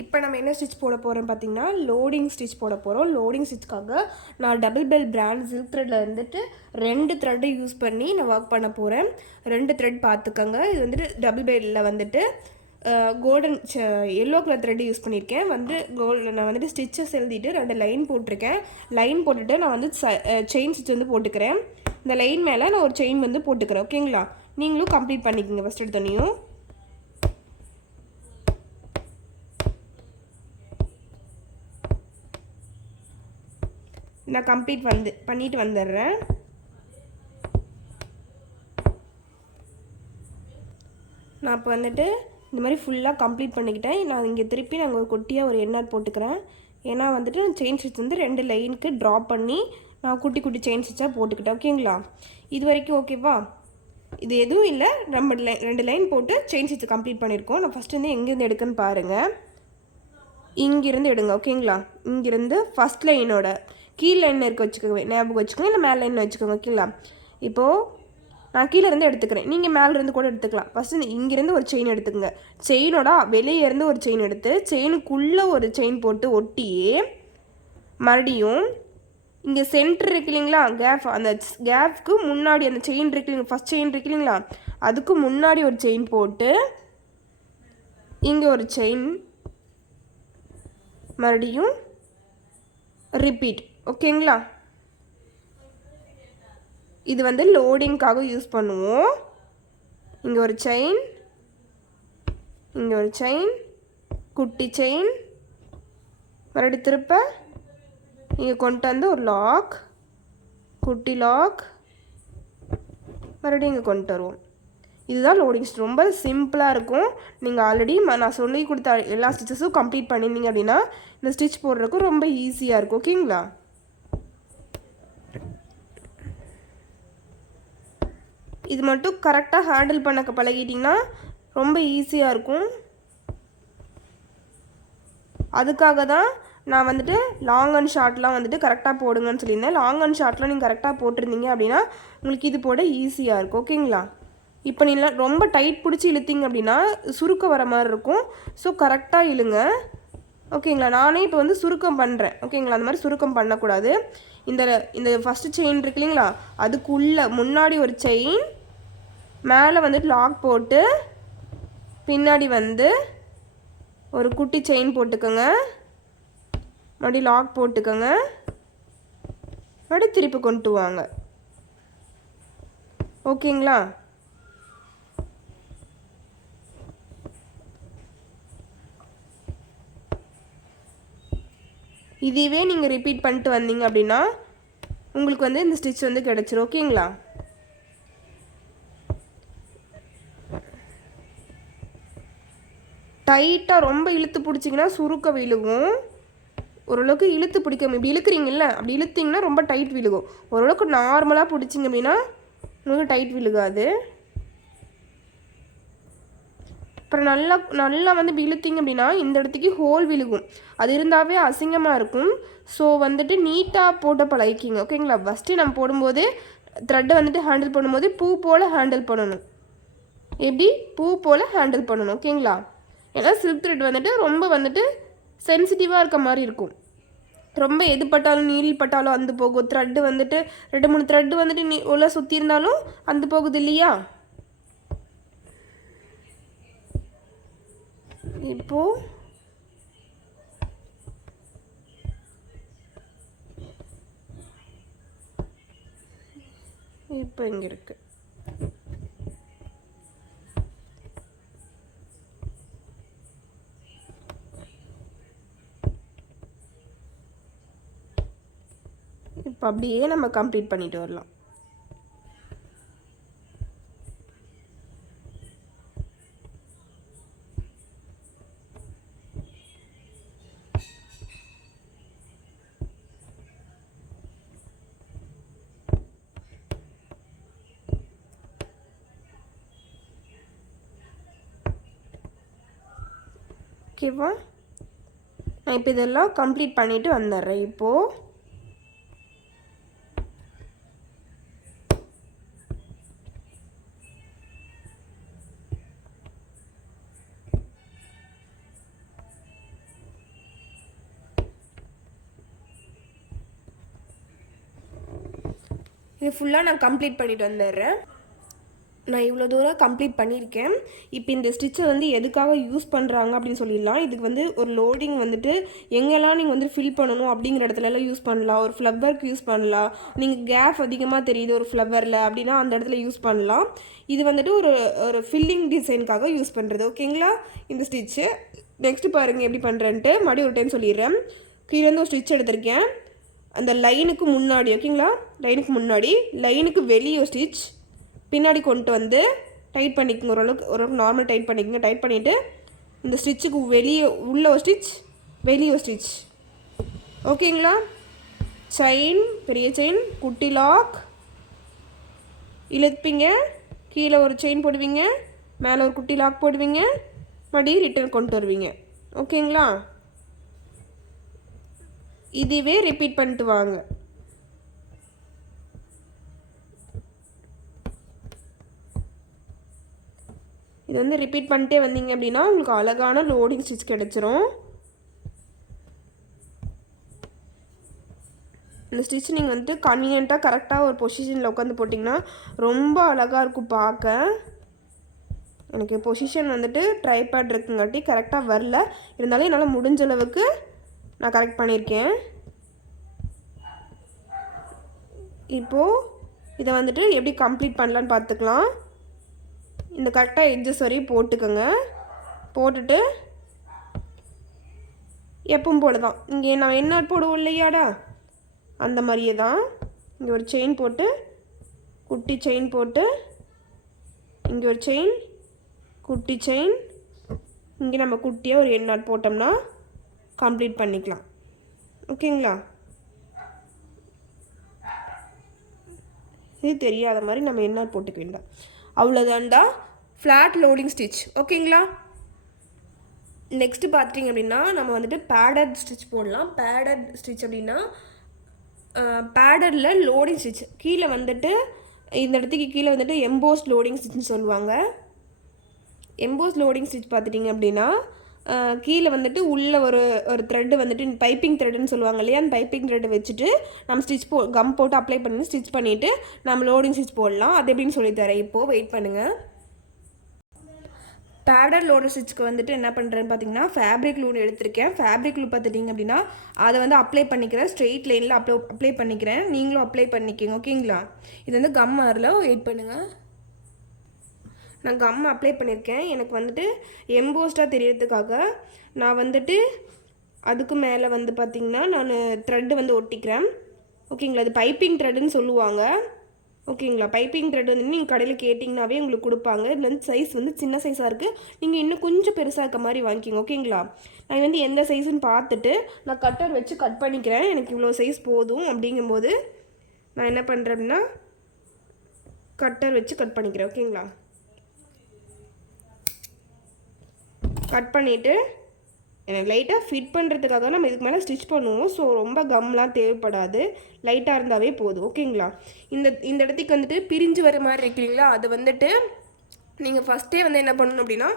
இப்போ நம்ம என்ன ஸ்டிச் போட போகிறோம் பார்த்தீங்கன்னா, லோடிங் ஸ்டிச் போட போகிறோம். லோடிங் ஸ்டிச்சுக்காக நான் டபுள் பெல் பிராண்ட் சில்க் த்ரெட்டில் வந்துட்டு 2 த்ரெட்டை யூஸ் பண்ணி நான் ஒர்க் பண்ண போகிறேன். 2 த்ரெட் பார்த்துக்கோங்க. இது வந்துட்டு டபுள் பெல்லில் வந்துட்டு golden yellow colour thread use பண்ணியிருக்கேன். நான் வந்துட்டு ஸ்டிச்சஸ் எழுதிட்டு 2 லைன் போட்டிருக்கேன். லைன் போட்டுட்டு நான் வந்து செயின் ஸ்டிச் வந்து போட்டுக்கிறேன். இந்த லைன் மேலே நான் ஒரு செயின் வந்து போட்டுக்கிறேன். ஓகேங்களா? நீங்களும் கம்ப்ளீட் பண்ணிக்கோங்க ஃபஸ்ட் எடுத்தோன்னையும். நான் பண்ணிட்டு வந்துடுறேன். நான் இப்போ வந்துட்டு இந்த மாதிரி ஃபுல்லாக கம்ப்ளீட் பண்ணிக்கிட்டேன். நான் இங்கே திருப்பி நாங்கள் ஒரு குட்டியாக ஒரு எண்ணாட் போட்டுக்கிறேன். ஏன்னா வந்துட்டு செயின் ஸ்டிச் வந்து 2 லைனுக்கு ட்ராப் பண்ணி நான் குட்டி குட்டி செயின் ஸ்டிச்சாக போட்டுக்கிட்டேன். ஓகேங்களா? இது வரைக்கும் ஓகேவா? இது எதுவும் இல்லை, நம்ம 2 லைன் போட்டு செயின் ஸ்டிச் கம்ப்ளீட் பண்ணியிருக்கோம். நான் ஃபஸ்ட்டு வந்து எங்கேருந்து எடுக்குன்னு பாருங்கள். இங்கேருந்து எடுங்க. ஓகேங்களா? இங்கேருந்து ஃபஸ்ட் லைனோட கீழே லைன் இருக்க வச்சுக்கோங்க, ஞாபகம் வச்சுக்கோங்க. இல்லை மேலே லைன் வச்சுக்கோங்க. ஓகேங்களா? இப்போது நான் கீழே இருந்து எடுத்துக்கிறேன், நீங்கள் மேலேருந்து கூட எடுத்துக்கலாம். ஃபஸ்ட்டு இங்கேருந்து ஒரு செயின் எடுத்துக்கோங்க. செயினோட வெளியே இருந்து ஒரு செயின் எடுத்து செயினுக்குள்ளே ஒரு செயின் போட்டு ஒட்டியே மறுபடியும் இங்கே சென்டர் இருக்கு இல்லைங்களா, கேப், அந்த கேப்க்கு முன்னாடி அந்த செயின் இருக்கு இல்லைங்களா, ஃபஸ்ட் செயின் இருக்கு இல்லைங்களா, அதுக்கு முன்னாடி ஒரு செயின் போட்டு இங்கே ஒரு செயின் மறுபடியும் ரிப்பீட். ஓகேங்களா? இது வந்து லோடிங்காக யூஸ் பண்ணுவோம். இங்கே ஒரு செயின், இங்கே ஒரு செயின், குட்டி செயின், மறுபடியும் திருப்ப இங்கே கொண்டு வந்து ஒரு லாக், குட்டி லாக், மறுபடியும் இங்கே கொண்டு வருவோம். இதுதான் லோடிங் ஸ்டிச். ரொம்ப சிம்பிளாக இருக்கும். நீங்கள் ஆல்ரெடி நான் சொல்லி கொடுத்த எல்லா ஸ்டிச்சஸும் கம்ப்ளீட் பண்ணியிருந்தீங்க அப்படின்னா இந்த ஸ்டிச் போடுறதுக்கு ரொம்ப ஈஸியாக இருக்கும். ஓகேங்களா? இது மட்டும் கரெக்டாக ஹேண்டில் பண்ண பழகிட்டிங்கன்னா ரொம்ப ஈஸியாக இருக்கும். அதுக்காக தான் நான் வந்துட்டு லாங் அண்ட் ஷார்ட்லாம் வந்துட்டு கரெக்டாக போடுங்கன்னு சொல்லியிருந்தேன். லாங் அண்ட் ஷார்ட்லாம் நீங்கள் கரெக்டாக போட்டிருந்தீங்க அப்படின்னா உங்களுக்கு இது போட ஈஸியாக இருக்கும். ஓகேங்களா? இப்போ நீங்கள் ரொம்ப டைட் பிடிச்சி இழுத்தீங்க அப்படின்னா சுருக்கம் வர மாதிரி இருக்கும். ஸோ கரெக்டாக இழுங்க. ஓகேங்களா? நானே இப்போ வந்து சுருக்கம் பண்ணுறேன். ஓகேங்களா? அந்த மாதிரி சுருக்கம் பண்ணக்கூடாது. இந்த ஃபஸ்ட்டு செயின் இருக்கு இல்லைங்களா, அதுக்குள்ளே முன்னாடி ஒரு செயின், மேலே வந்துட்டு லாக் போட்டு பின்னாடி வந்து ஒரு குட்டி செயின் போட்டுக்கோங்க, மறுபடியும் லாக் போட்டுக்கோங்க, மறுபடியும் திருப்பி கொண்டு வாங்க. ஓகேங்களா? இதுவே நீங்கள் ரிப்பீட் பண்ணிட்டு வந்தீங்க அப்படின்னா உங்களுக்கு வந்து இந்த ஸ்டிச் வந்து கிடச்சிரும். ஓகேங்களா? டைட்டாக ரொம்ப இழுத்து பிடிச்சிங்கன்னா சுருக்க விழுகும். ஓரளவுக்கு இழுத்து பிடிக்கும். இப்படி இழுக்கிறீங்கல்ல, அப்படி இழுத்திங்கன்னா ரொம்ப டைட் விழுகும். ஓரளவுக்கு நார்மலாக பிடிச்சிங்க அப்படின்னா உங்களுக்கு டைட் விழுகாது. அப்புறம் நல்லா வந்து இப்படி இழுத்திங்க அப்படின்னா இந்த இடத்துக்கு ஹோல் விழுகும். அது இருந்தாவே அசிங்கமாக இருக்கும். ஸோ வந்துட்டு நீட்டாக போட்ட பழகிக்கிங்க. ஓகேங்களா? ஃபஸ்ட்டு நம்ம போடும்போது த்ரெட்டை வந்துட்டு ஹேண்டில் பண்ணும்போது பூ போல் ஹேண்டில் பண்ணணும். எப்படி? பூ போல் ஹேண்டில் பண்ணணும். ஓகேங்களா? ஏன்னா சில்க் த்ரெட் வந்துட்டு ரொம்ப வந்துட்டு சென்சிட்டிவாக இருக்க மாதிரி இருக்கும். ரொம்ப எது பட்டாலும் நீடில் பட்டாலும் அந்த போகும். த்ரெட்டு வந்துட்டு 2-3 த்ரெட்டு வந்துட்டு உள்ள சுற்றி இருந்தாலும் அந்த போகுது இல்லையா? இப்போது இப்போ இங்கே இருக்குது. இப்போ அப்படியே நம்ம கம்ப்ளீட் பண்ணிட்டு வரலாம். ஓகேவா? நான் இப்போ இதெல்லாம் கம்ப்ளீட் பண்ணிவிட்டு வந்துடுறேன். இப்போது இது ஃபுல்லாக நான் கம்ப்ளீட் பண்ணிட்டு வந்துடுறேன். நான் இவ்வளோ தூரம் கம்ப்ளீட் பண்ணியிருக்கேன். இப்போ இந்த ஸ்டிச்சை வந்து எதுக்காக யூஸ் பண்ணுறாங்க அப்படின்னு சொல்லிடலாம். இதுக்கு வந்து ஒரு லோடிங் வந்துட்டு எங்கெல்லாம் நீங்கள் வந்து ஃபில் பண்ணணும் அப்படிங்கிற இடத்துலலாம் யூஸ் பண்ணலாம். ஒரு ஃப்ளவருக்கு யூஸ் பண்ணலாம். நீங்கள் கேப் அதிகமாக தெரியுது ஒரு ஃப்ளவரில் அப்படின்னா அந்த இடத்துல யூஸ் பண்ணலாம். இது வந்துட்டு ஒரு ஒரு ஃபில்லிங் டிசைனுக்காக யூஸ் பண்ணுறது. ஓகேங்களா இந்த ஸ்டிச்சு. நெக்ஸ்ட்டு பாருங்கள் எப்படி பண்ணுறேன்ட்டு மறுபடியும் ஒரு டைம் சொல்லிடுறேன். கீழே ஒரு ஸ்டிச் எடுத்திருக்கேன். அந்த லைனுக்கு முன்னாடி ஓகேங்களா, லைனுக்கு முன்னாடி லைனுக்கு வெளியே ஸ்டிச் பின்னாடி கொண்டு வந்து டைட் பண்ணிக்கோங்க. ஓரளவுக்கு நார்மல் டைட் பண்ணிக்கோங்க. டைட் பண்ணிவிட்டு இந்த ஸ்டிச்சுக்கு வெளியே உள்ள ஒரு ஸ்டிச் வெளியே ஒரு ஸ்டிச். ஓகேங்களா. செயின், பெரிய செயின், குட்டி லாக் இழுப்பீங்க. கீழே ஒரு செயின் போடுவீங்க, மேலே ஒரு குட்டி லாக் போடுவீங்க, மறுபடியும் ரிட்டர்ன் கொண்டு வருவீங்க. ஓகேங்களா. இதுவே ரிப்பீட் பண்ணிட்டு வாங்க. இது வந்து ரிப்பீட் பண்ணிட்டே வந்தீங்க அப்படின்னா உங்களுக்கு அழகான லோடிங் ஸ்டிச் கிடச்சிரும். இந்த ஸ்டிச் நீங்கள் வந்து கன்வீனியண்ட்டாக கரெக்டாக ஒரு பொசிஷனில் உட்காந்து போட்டிங்கன்னா ரொம்ப அழகாக இருக்கும் பார்க்க. எனக்கு பொசிஷன் வந்துட்டு ட்ரைபேட் இருக்குங்காட்டி கரெக்டாக வரல. இருந்தாலும் என்னால் முடிஞ்ச அளவுக்கு நான் கரெக்ட் பண்ணியிருக்கேன். இப்போது இதை வந்துட்டு எப்படி கம்ப்ளீட் பண்ணலான்னு பார்த்துக்கலாம். இந்த கரெக்டாக எட்ஜஸ் வரையும் போட்டுக்கோங்க. போட்டுட்டு எப்பவும் போல தான் இங்கே நான் என்ன போடுவோம் இல்லையாடா அந்த மாதிரியே தான் இங்கே ஒரு செயின் போட்டு குட்டி செயின் போட்டு இங்கே ஒரு செயின் குட்டி செயின் இங்கே நம்ம குட்டியாக ஒரு எண்ணாட் போட்டோம்னா கம்ப்ளீட் பண்ணிக்கலாம். ஓகேங்களா. இது தெரியாத மாதிரி நம்ம எண்ணாட் போட்டுக்க வேண்டாம். அவ்வளோதான்டா ஃப்ளாட் லோடிங் ஸ்டிச். ஓகேங்களா. நெக்ஸ்ட்டு பார்த்துட்டிங்க அப்படின்னா நம்ம வந்துட்டு பேடட் ஸ்டிச் போடலாம். பேடட் ஸ்டிச் அப்படின்னா பேடரில் லோடிங் ஸ்டிச் கீழே வந்துட்டு இந்த இடத்துக்கு கீழே வந்துட்டு எம்போஸ் லோடிங் ஸ்டிச்னு சொல்லுவாங்க. எம்போஸ் லோடிங் ஸ்டிச் பார்த்துட்டிங்க அப்படின்னா கீழே வந்துட்டு உள்ளே ஒரு த்ரெட்டு வந்துட்டு பைப்பிங் த்ரெட்டுன்னு சொல்லுவாங்க இல்லையா, அந்த பைப்பிங் த்ரெட்டை வச்சுட்டு நம்ம ஸ்டிச் கம் போட்டு அப்ளை பண்ணி ஸ்டிச் பண்ணிவிட்டு நம்ம லோடிங் ஸ்டிச் போடலாம். அது எப்படின்னு சொல்லித்தரேன். இப்போது வெயிட் பண்ணுங்கள். பேடர் லோடர் ஸ்டிச்சுக்கு வந்துட்டு என்ன பண்ணுறேன்னு பார்த்தீங்கன்னா ஃபேப்ரிக் லூன் எடுத்திருக்கேன். ஃபேப்ரிக் லூ பார்த்துட்டிங்க அப்படின்னா அதை வந்து அப்ளை பண்ணிக்கிறேன். ஸ்ட்ரெயிட் லைனில் அப்ளை பண்ணிக்கிறேன். நீங்களும் அப்ளை பண்ணிக்கோங்க. ஓகேங்களா. இது வந்து கம் ஆரில் வெயிட் பண்ணுங்கள். நான் கம் அப்ளை பண்ணியிருக்கேன். எனக்கு வந்துட்டு எம்போஸ்டாக தெரியறதுக்காக நான் வந்துட்டு அதுக்கு மேலே வந்து பார்த்திங்கன்னா நான் த்ரெட்டு வந்து ஒட்டிக்கிறேன். ஓகேங்களா. அது பைப்பிங் த்ரெட்டுன்னு சொல்லுவாங்க. ஓகேங்களா. பைப்பிங் த்ரெட் வந்து நீங்கள் கடையில் கேட்டிங்கனாவே உங்களுக்கு கொடுப்பாங்க. இது வந்து சைஸ் வந்து சின்ன சைஸாக இருக்குது. நீங்கள் இன்னும் கொஞ்சம் பெருசாக இருக்க மாதிரி வாங்கிக்கிங்க. ஓகேங்களா. நான் வந்து எந்த சைஸுன்னு பார்த்துட்டு நான் கட்டர் வச்சு கட் பண்ணிக்கிறேன். எனக்கு இவ்வளோ சைஸ் போதும் அப்படிங்கும்போது நான் என்ன பண்ணுறேன் அப்படின்னா கட்டர் வச்சு கட் பண்ணிக்கிறேன். ஓகேங்களா. கட் பண்ணிவிட்டு எனக்கு லைட்டாக ஃபிட் பண்ணுறதுக்காக நம்ம இதுக்கு மேலே ஸ்டிச் பண்ணுவோம். ஸோ ரொம்ப கம்லாம் தேவைப்படாது. லைட்டாக இருந்தாவே போதும். ஓகேங்களா. இந்த இடத்துக்கு வந்துட்டு பிரிஞ்சு வர மாதிரி இருக்கிறீங்களா, அதை வந்துட்டு நீங்கள் ஃபஸ்ட்டே வந்து என்ன பண்ணணும் அப்படின்னா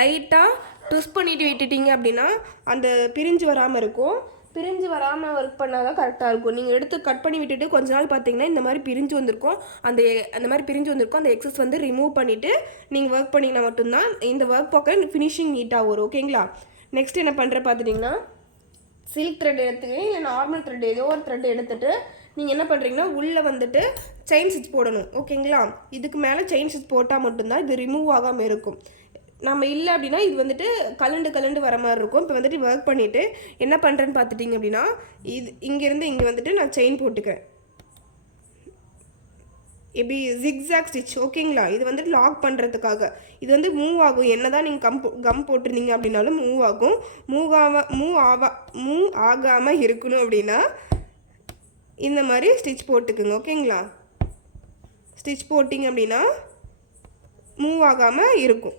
லைட்டாக ட்விஸ்ட் பண்ணிவிட்டு விட்டுட்டீங்க அப்படின்னா அந்த பிரிஞ்சு வராமல் இருக்கும். பிரிஞ்சு வராமல் ஒர்க் பண்ணால் தான் கரெக்டாக இருக்கும். நீங்கள் எடுத்து கட் பண்ணி விட்டுட்டு கொஞ்ச நாள் பார்த்தீங்கன்னா இந்த மாதிரி பிரிஞ்சு வந்திருக்கும். அந்த மாதிரி பிரிஞ்சு வந்திருக்கும். அந்த எக்ஸஸ் வந்து ரிமூவ் பண்ணிவிட்டு நீங்கள் ஒர்க் பண்ணிங்கன்னா மட்டும்தான் இந்த ஒர்க் பார்க்க ஃபினிஷிங் நீட்டாக வரும். ஓகேங்களா. நெக்ஸ்ட் என்ன பண்ணுற பார்த்துட்டிங்கன்னா சில்க் த்ரெட் எடுத்துக்கிட்டு இல்லை நார்மல் த்ரெட் ஏதோ ஒரு த்ரெட் எடுத்துகிட்டு நீங்கள் என்ன பண்ணுறீங்கன்னா உள்ளே வந்துட்டு செயின் ஸ்டிச் போடணும். ஓகேங்களா. இதுக்கு மேலே செயின் ஸ்டிச் போட்டால் மட்டும்தான் இது ரிமூவ் ஆகாமல் இருக்கும். நம்ம இல்லை அப்படின்னா இது வந்துட்டு கலண்டு வர மாதிரி இருக்கும். இப்போ வந்துட்டு ஒர்க் பண்ணிவிட்டு என்ன பண்ணுறேன்னு பார்த்துட்டிங்க அப்படின்னா இங்கேருந்து இங்கே வந்துட்டு நான் செயின் போட்டுக்கிறேன். எப்படி ஜிக்ஸாக் ஸ்டிச். ஓகேங்களா. இது வந்துட்டு லாக் பண்ணுறதுக்காக இது வந்து மூவ் ஆகும். என்ன தான் நீங்கள் கம் போட்டிருந்தீங்க அப்படின்னாலும் மூவ் ஆகும். மூவ் ஆகாமல் இருக்கணும் அப்படின்னா இந்த மாதிரி ஸ்டிச் போட்டுக்குங்க. ஓகேங்களா. ஸ்டிச் போட்டிங்க அப்படின்னா மூவ் ஆகாமல் இருக்கும்.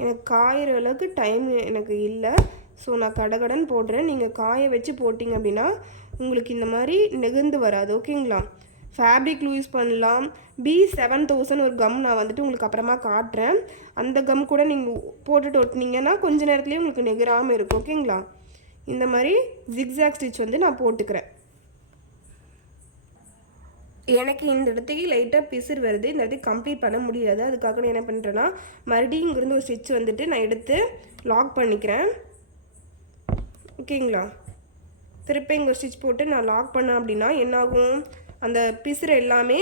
எனக்கு காயிற அளவுக்கு டைம் எனக்கு இல்லை. ஸோ நான் கடகடன் போடுறேன். நீங்கள் காய வச்சு போட்டிங்க அப்படின்னா உங்களுக்கு இந்த மாதிரி நெகிழ்ந்து வராது. ஓகேங்களா? ஃபேப்ரிக் யூஸ் பண்ணலாம். B7000 ஒரு கம் நான் வந்துட்டு உங்களுக்கு அப்புறமா காட்டுறேன். அந்த கம் கூட நீங்கள் போட்டுட்டு ஒட்டினீங்கன்னா கொஞ்ச நேரத்துலேயே உங்களுக்கு நெகிராமல் இருக்கும். ஓகேங்களா? இந்த மாதிரி ஜிக்ஸாக் ஸ்டிச் வந்து நான் போட்டுக்கிறேன். எனக்கு இந்த இடத்துக்கு லைட்டாக பிசுறு வருது. இந்த இடத்துக்கு கம்ப்ளீட் பண்ண முடியாது. அதுக்காக நான் என்ன பண்ணுறேன்னா மறுபடியும் இங்கேருந்து ஒரு ஸ்டிச் வந்துட்டு நான் எடுத்து லாக் பண்ணிக்கிறேன். ஓகேங்களா? திருப்பி இங்கே ஸ்டிச் போட்டு நான் லாக் பண்ணேன் அப்படின்னா என்னாகும், அந்த பிசுறு எல்லாமே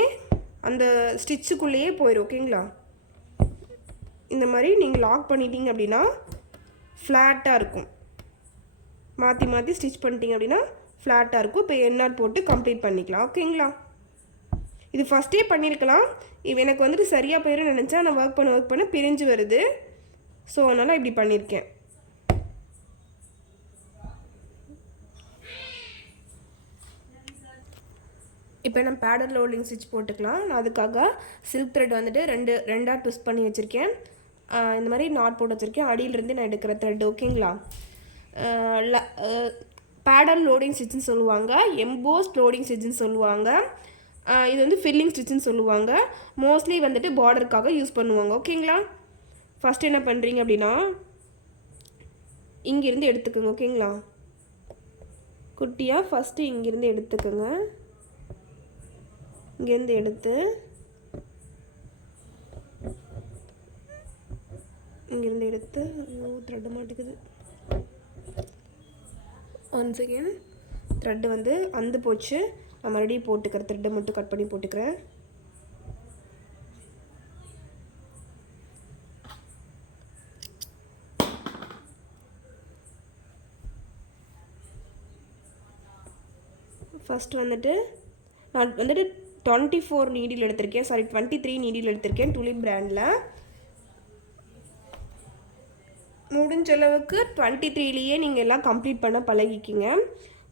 அந்த ஸ்டிச்சுக்குள்ளேயே போயிடும். ஓகேங்களா? இந்த மாதிரி நீங்கள் லாக் பண்ணிட்டீங்க அப்படின்னா ஃப்ளாட்டாக இருக்கும். மாற்றி மாற்றி ஸ்டிச் பண்ணிட்டீங்க அப்படின்னா ஃப்ளாட்டாக இருக்கும். இப்போ என்ஆர் போட்டு கம்ப்ளீட் பண்ணிக்கலாம். ஓகேங்களா? இது ஃபஸ்ட்டே பண்ணியிருக்கலாம். எனக்கு வந்துட்டு சரியாக போயிடும் நினச்சா நான் ஒர்க் பண்ண பிரிஞ்சு வருது. ஸோ அதனால் இப்படி பண்ணியிருக்கேன். இப்போ நான் பேடர் லோடிங் ஸ்டிச் போட்டுக்கலாம். நான் அதுக்காக சில்க் த்ரெட் வந்துட்டு ரெண்டாக ட்விஸ்ட் பண்ணி வச்சுருக்கேன். இந்த மாதிரி நாட் போட்டு வச்சுருக்கேன். அடியிலிருந்து நான் எடுக்கிற த்ரெட். ஓகேங்களா? பேடர் லோடிங் ஸ்டிச்சுன்னு சொல்லுவாங்க, எம்போஸ்ட் லோடிங் ஸ்டிச்சுன்னு சொல்லுவாங்க, இது வந்து ஃபில்லிங் ஸ்டிச்சுன்னு சொல்லுவாங்க. மோஸ்ட்லி வந்துட்டு பார்டருக்காக யூஸ் பண்ணுவாங்க. ஓகேங்களா? ஃபஸ்ட் என்ன பண்ணுறீங்க அப்படின்னா இங்கேருந்து எடுத்துக்கோங்க. ஓகேங்களா? குட்டியாக ஃபஸ்ட்டு இங்கேருந்து எடுத்துக்கோங்க. இங்கேருந்து எடுத்து த்ரெட்டு மாட்டுக்குது. One second. த்ரெட்டு வந்து அந்து போச்சு. நான் மறுபடியும் போட்டுக்கிறேன். த்ரெட்டை மட்டும் கட் பண்ணி போட்டுக்கிறேன். ஃபஸ்ட்டு வந்துட்டு நான் வந்துட்டு 24 நீடில் எடுத்திருக்கேன். 23 நீடில் எடுத்திருக்கேன். துலிப் பிராண்டில். முடிஞ்ச அளவுக்கு 23லேயே நீங்கள் எல்லாம் கம்ப்ளீட் பண்ண பழகிக்கிங்க.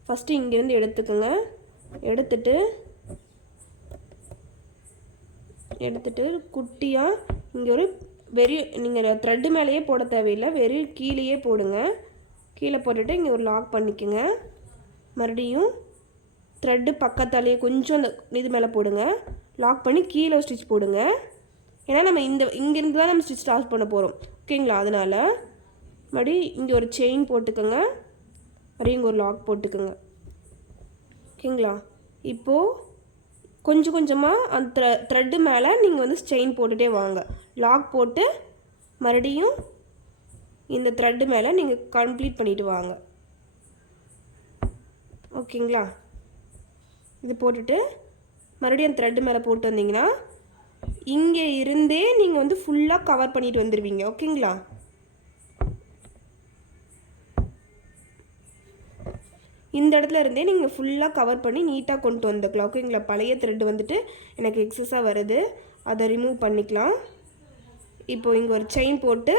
ஃபஸ்ட்டு இங்கேருந்து எடுத்துக்கோங்க. எடுத்துட்டு குட்டியாக இங்கே ஒரு நீங்கள் த்ரெட்டு மேலேயே போட தேவையில்லை, வெறும் கீழேயே போடுங்க. கீழே போட்டுட்டு இங்கே ஒரு லாக் பண்ணிக்கோங்க. மறுபடியும் த்ரெட்டு பக்கத்தாலேயே கொஞ்சம் அந்த இது மேலே போடுங்க. லாக் பண்ணி கீழே ஸ்டிச் போடுங்க. ஏன்னா நம்ம இங்கேருந்து தான் நம்ம ஸ்டிச் ஸ்டார்ட் பண்ண போகிறோம். ஓகேங்களா? அதனால் மறுபடியும் இங்கே ஒரு செயின் போட்டுக்கோங்க. மறுபடியும் இங்கே ஒரு லாக் போட்டுக்கோங்க. ஓகேங்களா? இப்போது கொஞ்சம் கொஞ்சமாக அந்த த்ரெட்டு மேலே நீங்கள் வந்து செயின் போட்டுகிட்டே வாங்க. லாக் போட்டு மறுபடியும் இந்த த்ரெட்டு மேலே நீங்கள் கம்ப்ளீட் பண்ணிவிட்டு வாங்க. ஓகேங்களா? இது போட்டுட்டு மறுபடியும் அந்த த்ரெட்டு மேலே போட்டு வந்தீங்கன்னா இங்கே இருந்தே நீங்கள் வந்து ஃபுல்லாக கவர் பண்ணிட்டு வந்துடுவீங்க. ஓகேங்களா? இந்த இடத்துல இருந்தே நீங்கள் ஃபுல்லாக கவர் பண்ணி நீட்டாக கொண்டு வந்துக்கலாம். ஓகேங்களா? பழைய த்ரெட்டு வந்துட்டு எனக்கு எக்ஸஸாக வருது, அதை ரிமூவ் பண்ணிக்கலாம். இப்போது இங்கே ஒரு செயின் போட்டு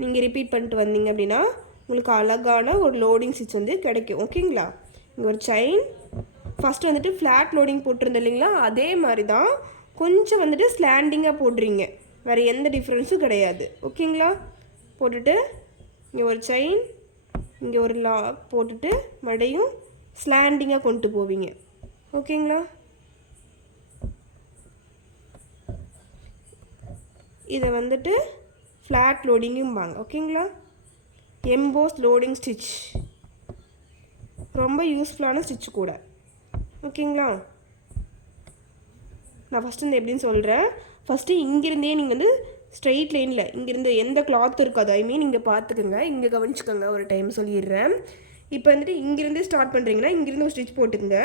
நீங்கள் ரிப்பீட் பண்ணிட்டு வந்தீங்க அப்படின்னா உங்களுக்கு அழகான ஒரு லோடிங் ஸ்டிச் வந்து கிடைக்கும். ஓகேங்களா? இங்கே ஒரு செயின். ஃபஸ்ட்டு வந்துட்டு ஃப்ளாட் லோடிங் போட்டிருந்தேன் இல்லைங்களா, அதே மாதிரி தான் கொஞ்சம் வந்துட்டு ஸ்லாண்டிங்காக போடுறீங்க. வேறு எந்த டிஃப்ரென்ஸும் கிடையாது. ஓகேங்களா? போட்டுட்டு இங்கே ஒரு செயின், இங்கே ஒரு லாக் போட்டுட்டு மறுபடியும் ஸ்லாண்டிங்காக கொண்டு போவீங்க. ஓகேங்களா? இதை வந்துட்டு ஃப்ளாட் லோடிங்கும்பாங்க. ஓகேங்களா? எம்போஸ் லோடிங் ஸ்டிச் ரொம்ப யூஸ்ஃபுல்லான ஸ்டிச் கூட. ஓகேங்களா? நான் ஃபஸ்ட்டு இந்த எப்படின்னு சொல்கிறேன். ஃபஸ்ட்டு இங்கேருந்தே நீங்கள் வந்து ஸ்ட்ரெயிட் லைனில் இங்கேருந்து எந்த கிளாத் இருக்காது, இங்கே பார்த்துக்குங்க, இங்கே கவனிச்சுக்கோங்க. ஒரு டைம் சொல்லிடுறேன். இப்போ வந்துட்டு இங்கேருந்தே ஸ்டார்ட் பண்ணுறீங்கன்னா இங்கேருந்து ஒரு ஸ்டிச் போட்டுக்குங்க.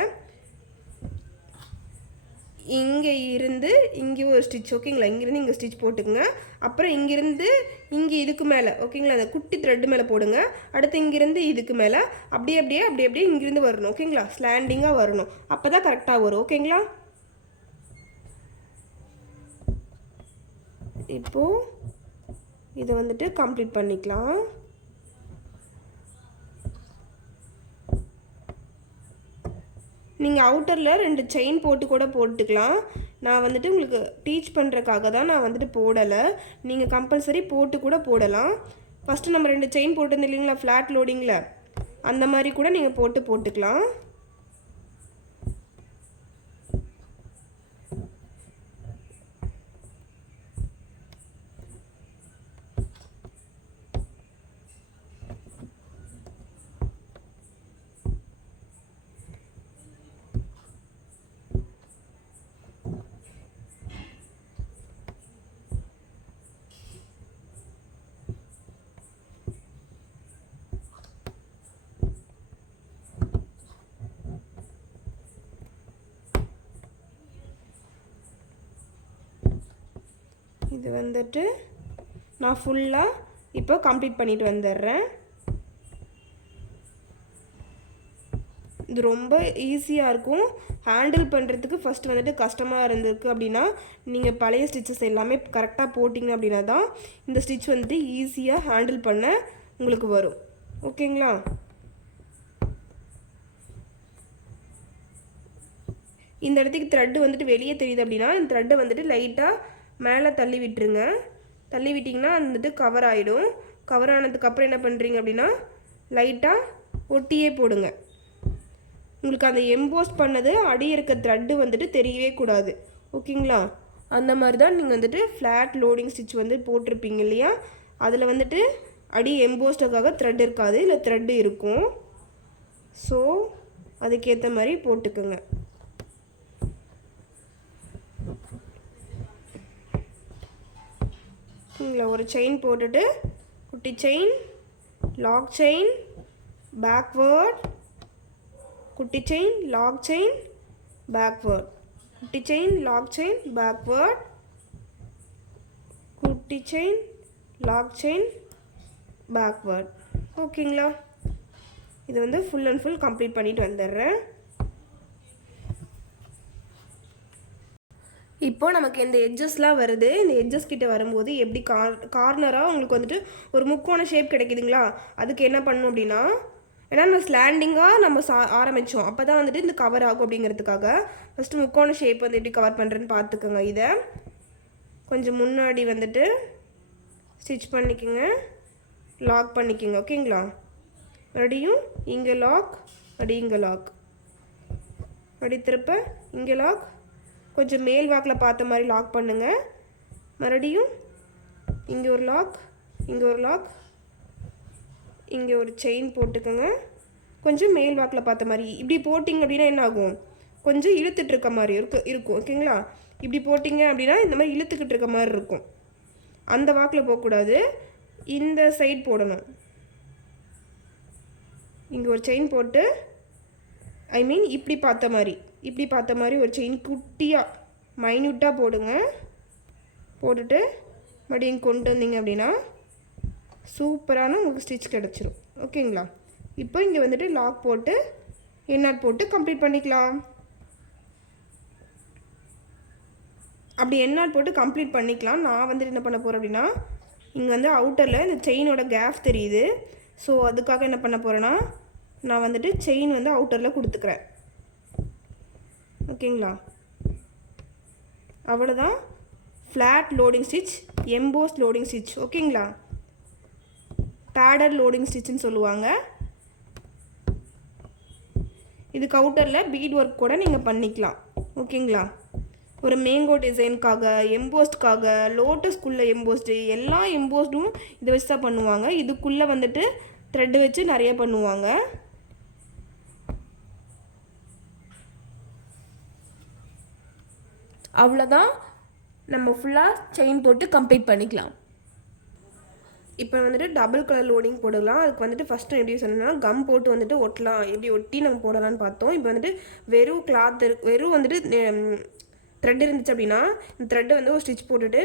இங்கே இருந்து இங்கே ஒரு ஸ்டிச். ஓகேங்களா? இங்கேருந்து இங்கே ஸ்டிச் போட்டுக்குங்க. அப்புறம் இங்கேருந்து இங்கே இதுக்கு மேலே, ஓகேங்களா, அந்த குட்டி த்ரெட்டு மேலே போடுங்க. அடுத்து இங்கேருந்து இதுக்கு மேலே அப்படியே இங்கேருந்து வரணும். ஓகேங்களா? ஸ்லாண்டிங்காக வரணும். அப்போ தான் கரெக்டாக வரும். ஓகேங்களா? இப்போது இதை வந்துட்டு கம்ப்ளீட் பண்ணிக்கலாம். நீங்கள் அவுட்டரில் 2 செயின் போட்டு கூட போட்டுக்கலாம். நான் வந்துட்டு உங்களுக்கு டீச் பண்ணுறக்காக தான் நான் வந்துட்டு போடலை. நீங்கள் கம்பல்சரி போட்டு கூட போடலாம். ஃபஸ்ட்டு நம்ம 2 செயின் போட்டிருந்தோம் இல்லைங்களா ஃப்ளாட் லோடிங்கில், அந்த மாதிரி கூட நீங்கள் போட்டுக்கலாம். இது வந்துட்டு நான் ஃபுல்லாக இப்போ கம்ப்ளீட் பண்ணிட்டு வந்துடுறேன். இது ரொம்ப ஈஸியாக இருக்கும் ஹேண்டில் பண்ணுறதுக்கு. ஃபஸ்ட்டு வந்துட்டு கஷ்டமாக இருந்திருக்கு அப்படின்னா நீங்கள் பழைய ஸ்டிச்சஸ் எல்லாமே கரெக்டாக போட்டிங்க அப்படின்னா தான் இந்த ஸ்டிச் வந்துட்டு ஈஸியாக ஹேண்டில் பண்ண உங்களுக்கு வரும். ஓகேங்களா? இந்த இடத்துக்கு த்ரெட்டு வந்துட்டு வெளியே தெரியுது அப்படின்னா இந்த த்ரெட்டை வந்துட்டு லைட்டாக மேலே தள்ளி விட்டுருங்க. தள்ளி விட்டிங்கன்னா வந்துட்டு கவர் ஆகிடும். கவர் ஆனதுக்கப்புறம் என்ன பண்ணுறீங்க அப்படின்னா லைட்டாக ஒட்டியே போடுங்க. உங்களுக்கு அந்த எம்போஸ் பண்ணது அடி இருக்க த்ரெட்டு வந்துட்டு தெரியவே கூடாது. ஓகேங்களா? அந்த மாதிரி தான் நீங்கள் வந்துட்டு ஃப்ளாட் லோடிங் ஸ்டிச் வந்து போட்டிருப்பீங்க இல்லையா, அதில் வந்துட்டு அடி எம்போஸ்டுக்காக த்ரெட் இருக்காது, இல்லை த்ரெட்டு இருக்கும். ஸோ அதுக்கேற்ற மாதிரி போட்டுக்குங்க. ஒரு செயின் போட்டுட்டு குட்டி செயின், லாக் செயின், பேக்வேர்ட், குட்டி செயின், லாக் செயின், பேக்வேர்ட், குட்டி செயின், லாக் செயின், பேக்வேர்ட், குட்டி செயின், லாக் செயின், பேக்வேர்ட். ஓகேங்களா? இது வந்து ஃபுல் அண்ட் ஃபுல் கம்ப்ளீட் பண்ணிட்டு வந்துடுறேன். இப்போ நமக்கு இந்த எட்ஜஸ்லாம் வருது. இந்த எட்ஜஸ் கிட்ட வரும்போது எப்படி கார்னராக உங்களுக்கு வந்துட்டு ஒரு முக்கோண ஷேப் கிடைக்குதுங்களா, அதுக்கு என்ன பண்ணணும் அப்படின்னா, ஏன்னா நம்ம ஸ்லாண்டிங்காக நம்ம ஆரம்பித்தோம், அப்போ தான் வந்துட்டு இந்த கவர் ஆகும் அப்படிங்கிறதுக்காக ஃபஸ்ட்டு முக்கோண ஷேப் வந்து எப்படி கவர் பண்ணுறேன்னு பார்த்துக்கோங்க. இதை கொஞ்சம் முன்னாடி வந்துட்டு ஸ்டிச் பண்ணிக்கோங்க, லாக் பண்ணிக்கோங்க. ஓகேங்களா? மறுபடியும் இங்கே லாக், மறுபடியும் இங்கே லாக், மறுபடியும் திருப்ப இங்கே லாக், கொஞ்சம் மேல் வாக்கில் பார்த்த மாதிரி லாக் பண்ணுங்கள். மறுபடியும் இங்கே ஒரு லாக், இங்கே ஒரு லாக், இங்கே ஒரு செயின் போட்டுக்கோங்க. கொஞ்சம் மேல் வாக்கில் பார்த்த மாதிரி இப்படி போட்டிங்க அப்படின்னா என்ன ஆகும், கொஞ்சம் இழுத்துட்டு இருக்க மாதிரி இருக்கும். ஓகேங்களா? இப்படி போட்டிங்க அப்படின்னா இந்த மாதிரி இழுத்துக்கிட்டு இருக்க மாதிரி இருக்கும். அந்த வாக்கில் போகக்கூடாது, இந்த சைட் போடணும். இங்கே ஒரு செயின் போட்டு, ஐ மீன் இப்படி பார்த்த மாதிரி ஒரு செயின் குட்டியாக மைன்யூட்டாக போடுங்க. போட்டுட்டு மறுபடியும் கொண்டு வந்தீங்க அப்படின்னா சூப்பரான உங்களுக்கு ஸ்டிச் கிடச்சிரும். ஓகேங்களா? இப்போ இங்கே வந்துட்டு லாக் போட்டு எண்ணாட் போட்டு கம்ப்ளீட் பண்ணிக்கலாம். அப்படி எண்ணாட் போட்டு கம்ப்ளீட் பண்ணிக்கலாம். நான் வந்துட்டு என்ன பண்ண போகிறேன் அப்படின்னா, இங்கே வந்து அவுட்டரில் இந்த செயினோட கேப் தெரியுது. ஸோ அதுக்காக என்ன பண்ண போகிறேன்னா, நான் வந்துட்டு செயின் வந்து அவுட்டரில் கொடுத்துக்கிறேன். ஓகேங்களா? அவ்வளோதான். Flat loading stitch, EMBOSS loading stitch. ஓகேங்களா? பேடர் லோடிங் ஸ்டிச்சுன்னு சொல்லுவாங்க. இதுக்கு அவுட்டரில் பீட் ஒர்க் கூட நீங்கள் பண்ணிக்கலாம். ஓகேங்களா? ஒரு மேங்கோ டிசைனுக்காக, எம்போஸ்டுக்காக, லோட்டஸ்குள்ளே எம்போஸ்டு, எல்லா எம்போஸ்டும் இதை வச்சு தான் பண்ணுவாங்க. இதுக்குள்ளே வந்துட்டு த்ரெட்டு வச்சு நிறைய பண்ணுவாங்க. அவ்வளோதான். நம்ம ஃபுல்லாக செயின் போட்டு கம்ப்ளீட் பண்ணிக்கலாம். இப்போ வந்துட்டு டபுள் கலர் லோடிங் போடலாம். அதுக்கு வந்துட்டு ஃபஸ்ட்டு எப்படி சொன்னோன்னா, கம் போட்டு வந்துட்டு ஒட்டலாம், எப்படி ஒட்டி நம்ம போடலான்னு பார்த்தோம். இப்போ வந்துட்டு வெறும் கிளாத் வெறும் வந்துட்டு த்ரெட் இருந்துச்சு அப்படின்னா இந்த த்ரெட்டை வந்து ஒரு ஸ்டிச் போட்டுட்டு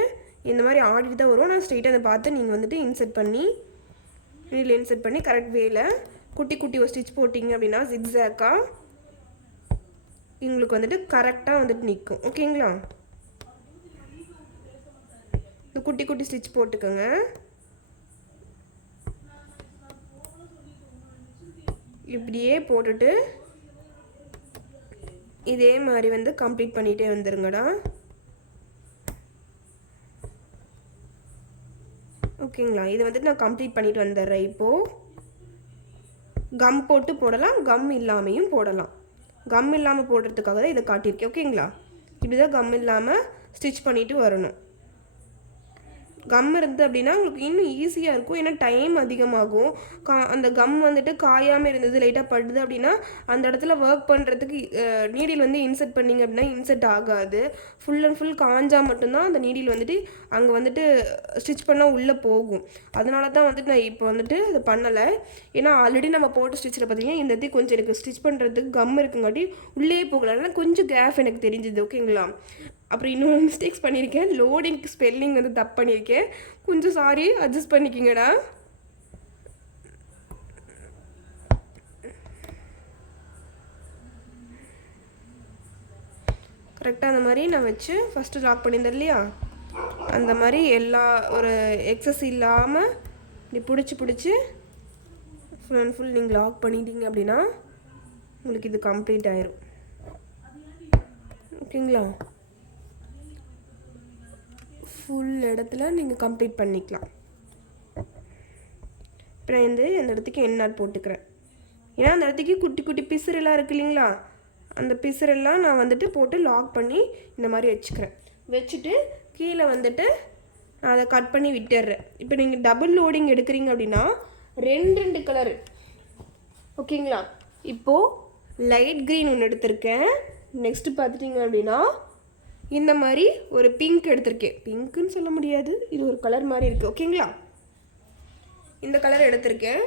இந்த மாதிரி ஆடிட்டு தான் வரும். நான் ஸ்ட்ரெயிட்டாக அதை பார்த்து நீங்கள் வந்துட்டு இன்செர்ட் பண்ணி கரெக்ட் வேல குட்டி குட்டி ஒரு ஸ்டிச் போட்டிங்க அப்படின்னா ஜிக்ஸாக்காக உங்களுக்கு வந்துட்டு கரெக்டாக வந்துட்டு நிற்கும். ஓகேங்களா? இந்த குட்டி குட்டி ஸ்டிச் போட்டுக்கோங்க. இப்படியே போட்டுட்டு இதே மாதிரி வந்து கம்ப்ளீட் பண்ணிகிட்டே வந்துருங்கடா. ஓகேங்களா. இதை வந்துட்டு நான் கம்ப்ளீட் பண்ணிட்டு வந்துடுறேன். இப்போது கம் போட்டு போடலாம், கம் இல்லாமையும் போடலாம். கம் இல்லாமல் போடுறதுக்காக தான் இதை காட்டியிருக்கேன். ஓகேங்களா. இப்படி தான் கம் இல்லாமல் ஸ்டிச் பண்ணிவிட்டு வரணும். கம் இருந்தது அப்படின்னா உங்களுக்கு இன்னும் ஈஸியாக இருக்கும். ஏன்னா டைம் அதிகமாகும். அந்த கம் வந்துட்டு காயாமல் இருந்தது, லைட்டாக படுது அப்படின்னா அந்த இடத்துல ஒர்க் பண்ணுறதுக்கு நீடில் வந்து இன்செர்ட் பண்ணிங்க அப்படின்னா இன்செர்ட் ஆகாது. ஃபுல் அண்ட் ஃபுல் காஞ்சால் மட்டும்தான் அந்த நீடில் வந்துட்டு அங்கே வந்துட்டு ஸ்டிச் பண்ணால் உள்ளே போகும். அதனால தான் வந்துட்டு நான் இப்போ வந்துட்டு அதை பண்ணலை. ஏன்னா ஆல்ரெடி நம்ம போட்ட ஸ்டிச்சில் பார்த்தீங்கன்னா இந்த இடத்துக்கு கொஞ்சம் எனக்கு ஸ்டிச் பண்ணுறதுக்கு கம் இருக்குங்காட்டி உள்ளே போகலன்னா கொஞ்சம் கேப் எனக்கு தெரிஞ்சுது. ஓகேங்களா. அப்புறம் இன்னொரு மிஸ்டேக்ஸ் பண்ணியிருக்கேன். லோடிங்க்கு ஸ்பெல்லிங் வந்து தப்பு பண்ணியிருக்கேன். கொஞ்சம் சாரி, அட்ஜஸ்ட் பண்ணிக்கிங்கடா. கரெக்டாக அந்த மாதிரி நான் வச்சு ஃபஸ்ட்டு லாக் பண்ணியிருந்தேன் இல்லையா, அந்த மாதிரி எல்லா ஒரு எக்ஸஸ் இல்லாமல் இப்படி பிடிச்சி ஃபுல் அண்ட் ஃபுல் நீங்கள் லாக் பண்ணிட்டீங்க அப்படின்னா உங்களுக்கு இது கம்ப்ளீட் ஆயிரும். ஓகேங்களா. ஃபுல் இடத்துல நீங்கள் கம்ப்ளீட் பண்ணிக்கலாம். இப்போ நான் இந்த இடத்துக்கு எண்ணாட் போட்டுக்கிறேன். ஏன்னா அந்த இடத்துக்கு குட்டி குட்டி பிசுரெல்லாம் இருக்குது இல்லைங்களா, அந்த பிசுரெல்லாம் நான் வந்துட்டு போட்டு லாக் பண்ணி இந்த மாதிரி வச்சுக்கிறேன். வச்சுட்டு கீழே வந்துட்டு நான் அதை கட் பண்ணி விட்டுடுறேன். இப்போ நீங்கள் டபுள் லோடிங் எடுக்கிறீங்க அப்படின்னா ரெண்டு கலரு. ஓகேங்களா. இப்போது லைட் க்ரீன் ஒன்று எடுத்திருக்கேன். நெக்ஸ்ட்டு பார்த்துட்டிங்க அப்படின்னா இந்த மாதிரி ஒரு பிங்க் எடுத்திருக்கேன். பிங்க்குன்னு சொல்ல முடியாது, இது ஒரு கலர் மாதிரி இருக்குது. ஓகேங்களா. இந்த கலர் எடுத்திருக்கேன்.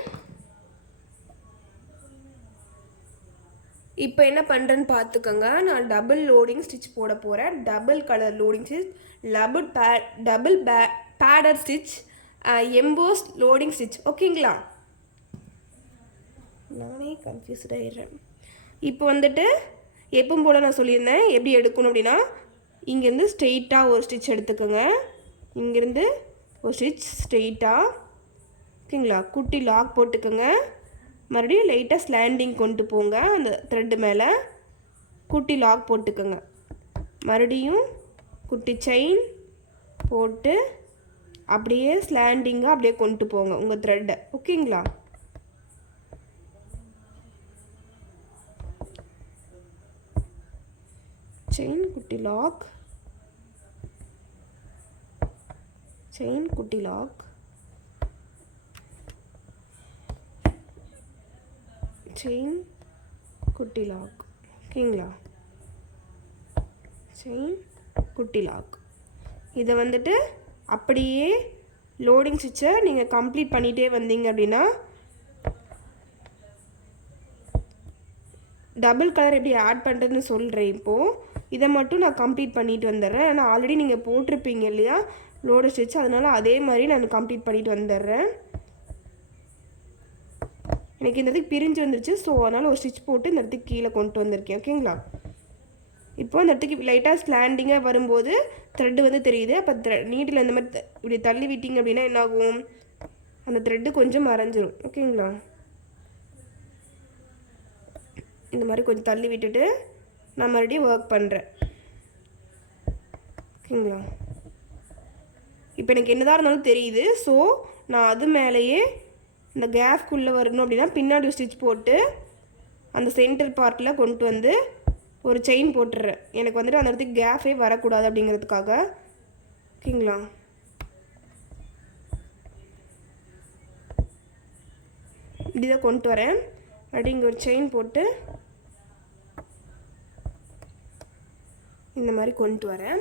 இப்போ என்ன பண்ணுறேன்னு பார்த்துக்கோங்க. நான் டபுள் லோடிங் ஸ்டிச் போட போகிறேன். Double colour loading stitch, double feather stitch, embossed loading stitch. ஓகேங்களா. நானே கன்ஃபியூஸ்ட் ஆகிடுறேன். இப்போ வந்துட்டு எப்பவும் போல் நான் சொல்லியிருந்தேன் எப்படி எடுக்கணும் அப்படின்னா, இங்கேருந்து ஸ்ட்ரெயிட்டாக ஒரு ஸ்டிச் எடுத்துக்கோங்க. இங்கேருந்து ஒரு ஸ்டிச் ஸ்ட்ரெயிட்டாக. ஓகேங்களா. குட்டி லாக் போட்டுக்கோங்க. மறுபடியும் லைட்டாக ஸ்லாண்டிங் கொண்டு போங்க. அந்த த்ரெட்டு மேலே குட்டி லாக் போட்டுக்கோங்க. மறுபடியும் குட்டி செயின் போட்டு அப்படியே ஸ்லாண்டிங்காக அப்படியே கொண்டு போங்க உங்கள் த்ரெட்டை. ஓகேங்களா. செயின் குட்டி லாக், செயின் குட்டி லாக், செயின் குட்டி லாக். ஓகேங்களா. செயின் குட்டி லாக். இதை வந்துட்டு அப்படியே லோடிங் ஸ்டிச்சை நீங்கள் கம்ப்ளீட் பண்ணிகிட்டே வந்தீங்க அப்படின்னா டபுள் கலர் எப்படி ஆட் பண்ணுறதுன்னு சொல்கிறேன். இப்போது இதை மட்டும் நான் கம்ப்ளீட் பண்ணிட்டு வந்துடுறேன். ஏன்னா ஆல்ரெடி நீங்கள் போட்டிருப்பீங்க இல்லையா லோடு ஸ்டிச், அதனால் அதே மாதிரி நான் கம்ப்ளீட் பண்ணிட்டு வந்துடுறேன். எனக்கு இந்த இடத்துக்கு பிரிஞ்சு வந்துருச்சு. ஸோ அதனால் ஒரு ஸ்டிச் போட்டு இந்த இடத்துக்கு கீழே கொண்டு வந்திருக்கேன். ஓகேங்களா. இப்போ இந்த இடத்துக்கு லைட்டாக ஸ்லாண்டிங்காக வரும்போது த்ரெட்டு வந்து தெரியுது. அப்போ நீட்டில் இந்த மாதிரி இப்படி தள்ளி விட்டீங்க அப்படின்னா என்னாகும், அந்த த்ரெட்டு கொஞ்சம் மறைஞ்சிரும். ஓகேங்களா. இந்த மாதிரி கொஞ்சம் தள்ளி விட்டுட்டு நான் மறுபடியும் ஒர்க் பண்ணுறேன். ஓகேங்களா. இப்போ எனக்கு என்னதான் இருந்தாலும் தெரியுது. ஸோ நான் அது மேலேயே இந்த கேப்குள்ளே வரணும் அப்படின்னா பின்னாடி ஸ்டிச் போட்டு அந்த சென்டர் பார்ட்டில் கொண்டு வந்து ஒரு செயின் போட்டுடுறேன். எனக்கு வந்துட்டு அந்த இடத்துக்கு கேஃபே வரக்கூடாது அப்படிங்கிறதுக்காக. ஓகேங்களா. இப்படிதான் கொண்டு வரேன். அப்படி இங்கே ஒரு செயின் போட்டு இந்த மாதிரி கொண்டு வரேன்.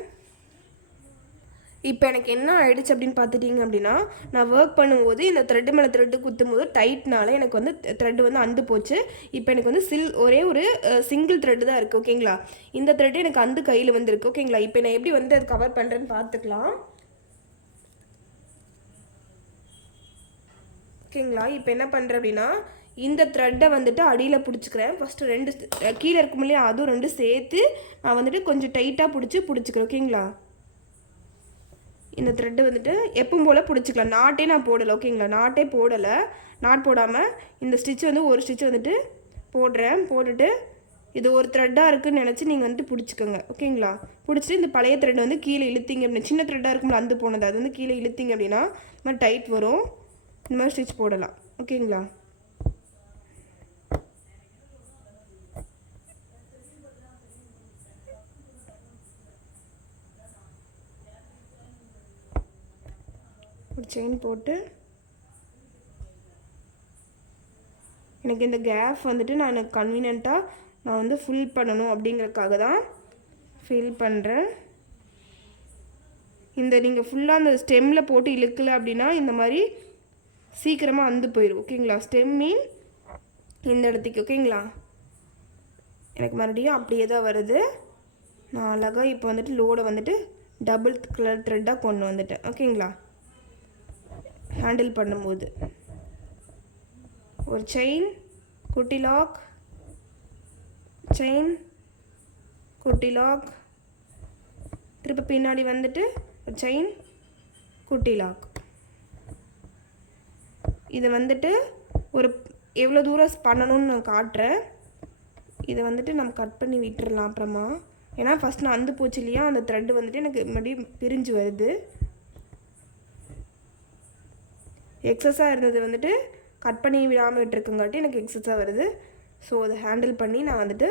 இப்போ எனக்கு என்ன ஆகிடுச்சு அப்படின்னு பார்த்துட்டிங்க அப்படின்னா, நான் ஒர்க் பண்ணும்போது இந்த த்ரெட்டு மேலே த்ரெட்டு குத்தும் போது டைட்னால எனக்கு வந்து த்ரெட்டு வந்து அந்து போச்சு. இப்போ எனக்கு வந்து ஒரே ஒரு சிங்கிள் த்ரெட்டு தான் இருக்குது. ஓகேங்களா. இந்த த்ரெட்டு எனக்கு அந்த கையில் வந்துருக்கு. ஓகேங்களா. இப்போ நான் எப்படி வந்து அது கவர் பண்ணுறேன்னு பார்த்துக்கலாம். ஓகேங்களா. இப்போ என்ன பண்ணுறேன் அப்படின்னா, இந்த த்ரெட்டை வந்துட்டு அடியில் பிடிச்சிக்கிறேன். ஃபஸ்ட்டு ரெண்டு கீழே இருக்கும் இல்லையா, அதுவும் ரெண்டு சேர்த்து நான் வந்துட்டு கொஞ்சம் டைட்டாக பிடிச்சிக்கிறேன். ஓகேங்களா. இந்த த்ரெட்டு வந்துட்டு எப்பவும் போல் பிடிச்சிக்கலாம். நாட்டே நான் போடலை. ஓகேங்களா. நாட்டே போடலை. நாட் போடாமல் இந்த ஸ்டிச் வந்து ஒரு ஸ்டிச் வந்துட்டு போடுறேன். போட்டுட்டு இது ஒரு த்ரெட்டாக இருக்குதுன்னு நினச்சி நீங்கள் வந்துட்டு பிடிச்சிக்கோங்க. ஓகேங்களா? பிடிச்சிட்டு இந்த பழைய த்ரெட் வந்து கீழே இழுத்தீங்க அப்படின்னா, சின்ன த்ரெட்டாக இருக்கும்ல அந்து போனது, அது வந்து கீழே இழுத்தீங்க அப்படின்னா இந்த மாதிரி டைட் வரும். இந்த மாதிரி ஸ்டிச் போடலாம். ஓகேங்களா? ஒரு செயின் போட்டு எனக்கு இந்த கேப் வந்துட்டு நான் கன்வீனியண்ட்டாக நான் வந்து ஃபில் பண்ணணும் அப்படிங்கிறதுக்காக தான் ஃபில் பண்ணுறேன். இந்த நீங்கள் ஃபுல்லாக அந்த ஸ்டெம்மில் போட்டு இழுக்கலை அப்படின்னா இந்த மாதிரி சீக்கிரமாக அந்து போயிடும். ஓகேங்களா? ஸ்டெம் மீன் இந்த இடத்துக்கு. ஓகேங்களா? எனக்கு மறுபடியும் அப்படியே தான் வருது. நான் அழகாக இப்போ வந்துட்டு லோடை வந்துட்டு டபுள் கலர் த்ரெட்டாக கொண்டு வந்துட்டேன். ஓகேங்களா? ஹேண்டில் பண்ணும்போது ஒரு செயின், குட்டி லாக், செயின், குட்டி லாக், திருப்பி பின்னாடி வந்துட்டு ஒரு செயின், குட்டி லாக். இதை வந்துட்டு ஒரு எவ்வளோ தூரம் பண்ணணும்னு நான் காட்டுறேன். இதை வந்துட்டு நம்ம கட் பண்ணி விட்டுறலாம் அப்புறமா. ஏன்னா ஃபஸ்ட் நான் அந்து போச்சு இல்லையா, அந்த த்ரெட்டு வந்துட்டு எனக்கு மறுபடியும் பிரிஞ்சு வருது. எக்ஸஸாக இருந்தது வந்துட்டு கட் பண்ணி விடாமல் விட்டுருக்குங்காட்டி எனக்கு எக்ஸஸாக வருது. ஸோ அதை ஹேண்டில் பண்ணி நான் வந்துட்டு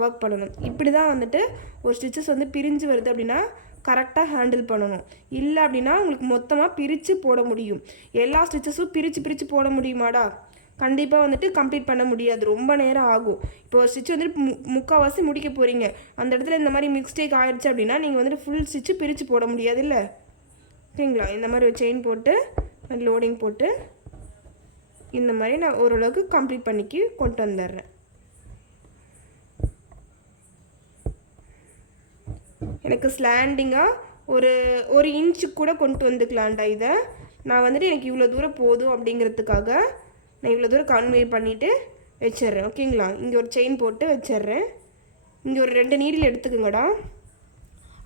ஒர்க் பண்ணணும். இப்படி தான் வந்துட்டு ஒரு ஸ்டிச்சஸ் வந்து பிரிஞ்சு வருது அப்படின்னா கரெக்டாக ஹேண்டில் பண்ணணும். இல்லை அப்படின்னா உங்களுக்கு மொத்தமாக பிரித்து போட முடியும். எல்லா ஸ்டிச்சஸும் பிரித்து போட முடியுமாடா? கண்டிப்பாக வந்துட்டு கம்ப்ளீட் பண்ண முடியாது, ரொம்ப நேரம் ஆகும். இப்போ ஒரு ஸ்டிச் வந்துட்டு முக்கால்வாசி முடிக்க போகிறீங்க, அந்த இடத்துல இந்த மாதிரி மிஸ்டேக் ஆகிடுச்சு அப்படின்னா நீங்கள் வந்துட்டு ஃபுல் ஸ்டிச்சு பிரித்து போட முடியாது இல்லை? ஓகேங்களா? இந்த மாதிரி ஒரு செயின் போட்டு லோடிங் போட்டு இந்த மாதிரி நான் ஓரளவுக்கு கம்ப்ளீட் பண்ணிக்கி கொண்டு வந்துடுறேன். எனக்கு ஸ்லாண்டிங்காக ஒரு இன்ச்சு கூட கொண்டு வந்துக்கலான்டா. இதை நான் வந்துட்டு எனக்கு இவ்வளோ தூரம் போதும் அப்படிங்கிறதுக்காக நான் இவ்வளோ தூரம் கன்வே பண்ணிவிட்டு வச்சிட்றேன். ஓகேங்களா? இங்கே ஒரு செயின் போட்டு வச்சிட்றேன். இங்கே ஒரு 2 நீடில் எடுத்துக்கோங்கடா.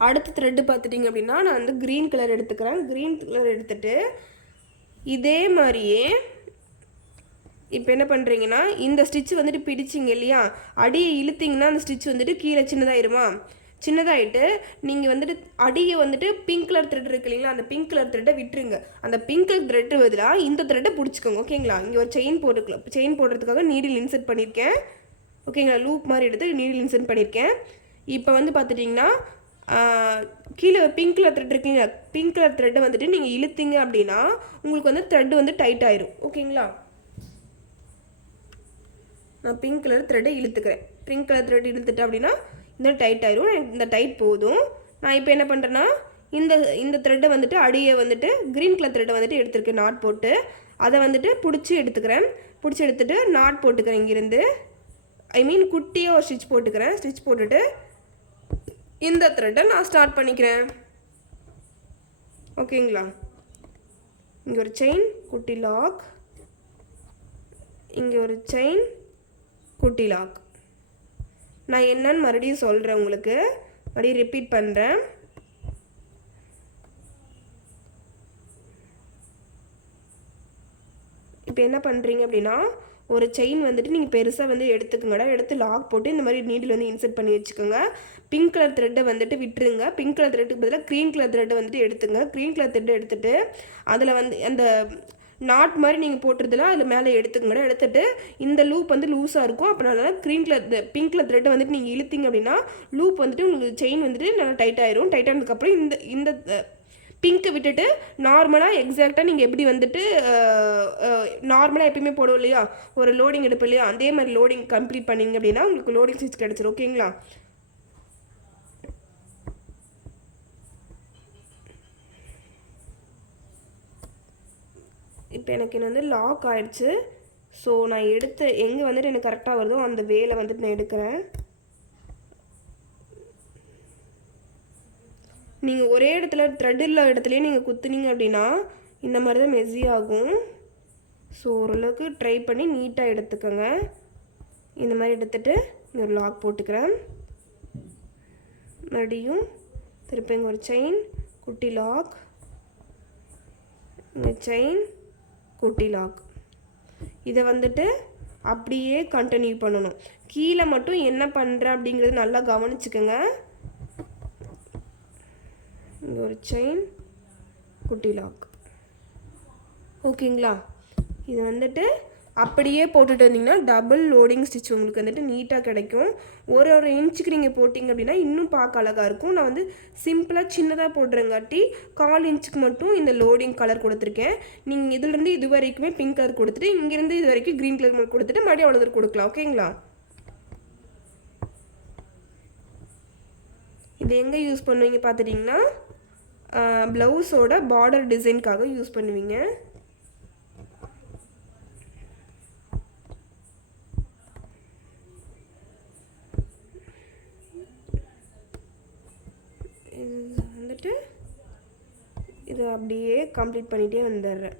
அடுத்த த்ரெட்டு பார்த்துட்டிங்க அப்படின்னா நான் வந்து க்ரீன் கலர் எடுத்துக்கிறேன். க்ரீன் கலர் எடுத்துகிட்டு இதே மாதிரியே இப்போ என்ன பண்ணுறீங்கன்னா, இந்த ஸ்டிச்சு வந்துட்டு பிடிச்சிங்க இல்லையா, அடியை இழுத்திங்கன்னா அந்த ஸ்டிச் வந்துட்டு கீழே சின்னதாயிருமா? சின்னதாகிட்டு நீங்கள் வந்துட்டு அடியை வந்துட்டு பிங்க் கலர் த்ரெட் இருக்கு இல்லைங்களா, அந்த பிங்க் கலர் த்ரெட்டை விட்டுருங்க. அந்த பிங்க் கலர் த்ரெட்டு பதிலாக இந்த த்ரெட்டை பிடிச்சிக்கோங்க. ஓகேங்களா? இங்கே ஒரு செயின் போடுறதுக்காக நீடில் இன்சர்ட் பண்ணியிருக்கேன். ஓகேங்களா? லூப் மாதிரி எடுத்து நீடில் இன்சர்ட் பண்ணியிருக்கேன். இப்போ வந்து பார்த்துட்டிங்கன்னா கீழே பிங்க் கலர் த்ரெட் இருக்குங்க, பிங்க் கலர் த்ரெட்டை வந்துட்டு நீங்கள் இழுத்தீங்க அப்படின்னா உங்களுக்கு வந்து த்ரெட்டு வந்து டைட் ஆயிரும். ஓகேங்களா? நான் பிங்க் கலர் த்ரெட்டை இழுத்துக்கிறேன். பிங்க் கலர் த்ரெட் இழுத்துட்டேன் அப்படின்னா இந்த டைட் ஆயிரும். இந்த டைட் போதும். நான் இப்போ என்ன பண்ணுறேன்னா இந்த த்ரெட்டை வந்துட்டு அடியை வந்துட்டு க்ரீன் கலர் த்ரெட்டை வந்துட்டு எடுத்துருக்கேன் நாட் போட்டு. அதை வந்துட்டு பிடிச்சி எடுத்துக்கிறேன். பிடிச்சி எடுத்துகிட்டு நாட் போட்டுக்கிறேன். இங்கேருந்து குட்டியாக ஒரு ஸ்டிச் போட்டுக்கிறேன். ஸ்டிச் போட்டுட்டு இந்த த்ரெட்டை நான் ஸ்டார்ட் பண்ணிக்கிறேன். ஓகேங்களா? இங்கே ஒரு செயின், குட்டி லாக், இங்கே ஒரு செயின், குட்டி லாக். நான் என்னன்னு மறுபடியும் சொல்கிறேன் உங்களுக்கு, மறுபடியும் ரிப்பீட் பண்ணுறேன். இப்போ என்ன பண்ணுறீங்க அப்படின்னா, ஒரு செயின் வந்துட்டு நீங்கள் பெருசாக வந்து எடுத்துக்கோங்கடா. எடுத்து லாக் போட்டு இந்த மாதிரி நீடில் வந்து இன்சர்ட் பண்ணி வச்சுக்கோங்க. பிங்க் கலர் த்ரெட்டை வந்துட்டு விட்டுருங்க. பிங்க் கலர் த்ரெட்டுக்கு பதிலாக க்ரீன் கலர் த்ரெட்டை வந்துட்டு எடுத்துங்க. க்ரீன் கலர் த்ரெட்டை எடுத்துகிட்டு அதில் வந்து அந்த நாட் மாதிரி நீங்கள் போட்டுறதுல அதில் மேலே எடுத்துக்கோங்கடா. எடுத்துகிட்டு இந்த லூப் வந்து லூஸாக இருக்கும். அப்போ அதனால் பிங்க் கலர் த்ரெட்டை வந்துட்டு நீங்கள் இழுத்தீங்க அப்படின்னா லூப் வந்துட்டு உங்களுக்கு செயின் வந்துட்டு நல்லா டைட் ஆயிரும். டைட் ஆனதுக்கப்புறம் இந்த பிங்க்கை விட்டுட்டு நார்மலாக எக்ஸாக்டாக நீங்கள் எப்படி வந்துட்டு நார்மலாக எப்பயுமே போடுவோம் இல்லையா, ஒரு லோடிங் எடுப்போம் இல்லையா, அதே மாதிரி லோடிங் கம்ப்ளீட் பண்ணிங்க அப்படின்னா உங்களுக்கு லோடிங் ஸ்டிச் கிடச்சிரும். ஓகேங்களா? இப்போ எனக்கு என்ன வந்து லாக் ஆயிடுச்சு. ஸோ நான் எங்கே வந்துட்டு எனக்கு கரெக்டாக வருதோ அந்த வேலை வந்துட்டு நான் எடுக்கிறேன். நீங்கள் ஒரே இடத்துல த்ரெட் இல்லை இடத்துலையே நீங்கள் குத்துனீங்க அப்படின்னா இந்த மாதிரி தான் மெஸ்ஸி ஆகும். ஸோ ஓரளவுக்கு ட்ரை பண்ணி நீட்டாக எடுத்துக்கோங்க. இந்த மாதிரி எடுத்துகிட்டு இங்கே ஒரு லாக் போட்டுக்கிறேன். மறுபடியும் திருப்பி இங்கே ஒரு செயின், குட்டி லாக், இங்கே செயின், குட்டி லாக். இதை வந்துட்டு அப்படியே கண்டினியூ பண்ணணும். கீழே மட்டும் என்ன பண்ணுறேன் அப்படிங்கிறது நல்லா கவனிச்சுக்கோங்க. இங்கே ஒரு செயின், குட்டி லாக். ஓகேங்களா? இது வந்துட்டு அப்படியே போட்டுட்டு வந்தீங்கன்னா டபுள் லோடிங் ஸ்டிச் உங்களுக்கு வந்துட்டு நீட்டாக கிடைக்கும். ஒரு இன்ச்சுக்கு நீங்கள் போட்டிங்க அப்படின்னா இன்னும் பார்க்க அழகாக இருக்கும். நான் வந்து சிம்பிளாக சின்னதாக போடுறங்காட்டி 1/4 இன்ச்சுக்கு மட்டும் இந்த லோடிங் கலர் கொடுத்துருக்கேன். நீங்கள் இதுலேருந்து இது வரைக்குமே பிங்க் கலர் கொடுத்துட்டு இங்கேருந்து இது வரைக்கும் க்ரீன் கலர் கொடுத்துட்டு மறுபடியும் அவ்வளோ தூரம் கொடுக்கலாம். ஓகேங்களா? இது எங்கே யூஸ் பண்ணுவீங்க பார்த்துட்டிங்கன்னா ப்ளவுஸோட பார்டர் டிசைனுக்காக யூஸ் பண்ணுவீங்க. வந்துட்டு இதை அப்படியே கம்ப்ளீட் பண்ணிகிட்டே வந்துடுறேன்.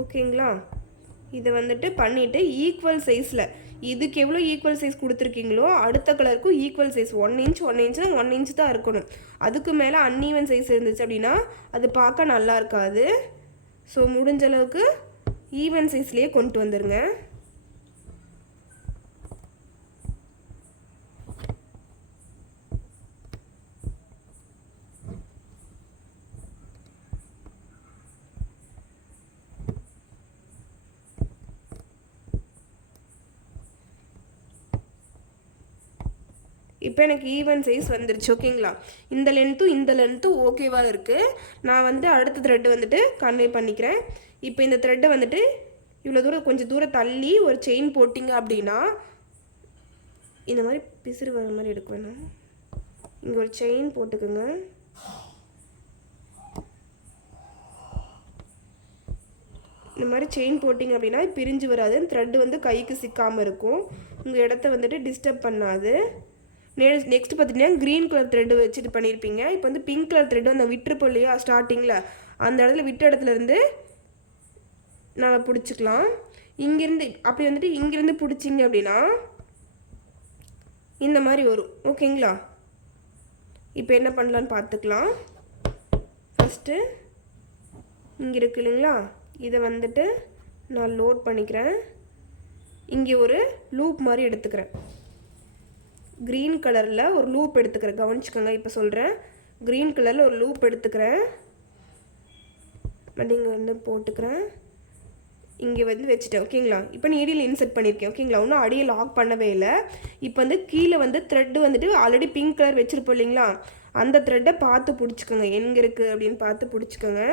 ஓகேங்களா? இதை வந்துட்டு பண்ணிவிட்டு ஈக்குவல் சைஸில் இதுக்கு எவ்வளோ ஈக்குவல் சைஸ் கொடுத்துருக்கீங்களோ அடுத்த கலருக்கும் ஈக்குவல் சைஸ் 1 இன்ச் 1 இன்ச்னா 1 இன்ச் தான் இருக்கணும். அதுக்கு மேலே அன்ஈவன் சைஸ் இருந்துச்சு அப்படின்னா அது பார்க்க நல்லா இருக்காது. ஸோ முடிஞ்ச அளவுக்கு ஈவன் சைஸ்லேயே கொண்டு வந்துடுங்க. இப்போ எனக்கு ஈவன் சைஸ் வந்துருச்சு. ஓகேங்களா? இந்த லென்த்தும் ஓகேவாக இருக்குது. நான் வந்து அடுத்த த்ரெட்டு வந்துட்டு கன்வே பண்ணிக்கிறேன். இப்போ இந்த த்ரெட்டை வந்துட்டு இவ்வளோ தூரம் கொஞ்சம் தூரம் தள்ளி ஒரு செயின் போட்டிங்க அப்படின்னா இந்த மாதிரி பிசுறு வர மாதிரி எடுக்க வேணும். இங்கே ஒரு செயின் போட்டுக்கோங்க. இந்த மாதிரி செயின் போட்டிங்க அப்படின்னா பிரிஞ்சு வராது. த்ரெட்டு வந்து கைக்கு சிக்காமல் இருக்கும். உங்கள் இடத்த வந்துட்டு டிஸ்டர்ப் பண்ணாது. நெக்ஸ்ட் பார்த்தீங்கன்னா க்ரீன் கலர் த்ரெட்டு வச்சுட்டு பண்ணியிருப்பீங்க. இப்போ வந்து பிங்க் கலர் த்ரெட்டு அந்த விட்டுருப்போம் இல்லையா ஸ்டார்டிங்கில், அந்த இடத்துல விட்ட இடத்துலேருந்து நான் பிடிச்சிக்கலாம். இங்கேருந்து அப்படி வந்துட்டு இங்கேருந்து பிடிச்சிங்க அப்படின்னா இந்த மாதிரி வரும். ஓகேங்களா? இப்போ என்ன பண்ணலான்னு பார்த்துக்கலாம். ஃபஸ்ட்டு இங்கே இருக்கு இல்லைங்களா, இதை வந்துட்டு நான் லோட் பண்ணிக்கிறேன். இங்கே ஒரு லூப் மாதிரி எடுத்துக்கிறேன். க்ரீன் கலரில் ஒரு லூப் எடுத்துக்கிறேன். கவனிச்சுக்கோங்க. இப்போ சொல்கிறேன். க்ரீன் கலரில் ஒரு லூப் எடுத்துக்கிறேன். பட் இங்கே வந்து போட்டுக்கிறேன். இங்கே வந்து வச்சுட்டேன். ஓகேங்களா? இப்போ நீடில் இன்செர்ட் பண்ணியிருக்கேன். ஓகேங்களா? இன்னும் அடியை லாக் பண்ணவே இல்லை. இப்போ வந்து கீழே வந்து த்ரெட்டு வந்துட்டு ஆல்ரெடி பிங்க் கலர் வச்சுருப்போம் இல்லைங்களா, அந்த த்ரெட்டை பார்த்து பிடிச்சிக்கோங்க. எங்கே இருக்குது அப்படின்னு பார்த்து பிடிச்சிக்கோங்க.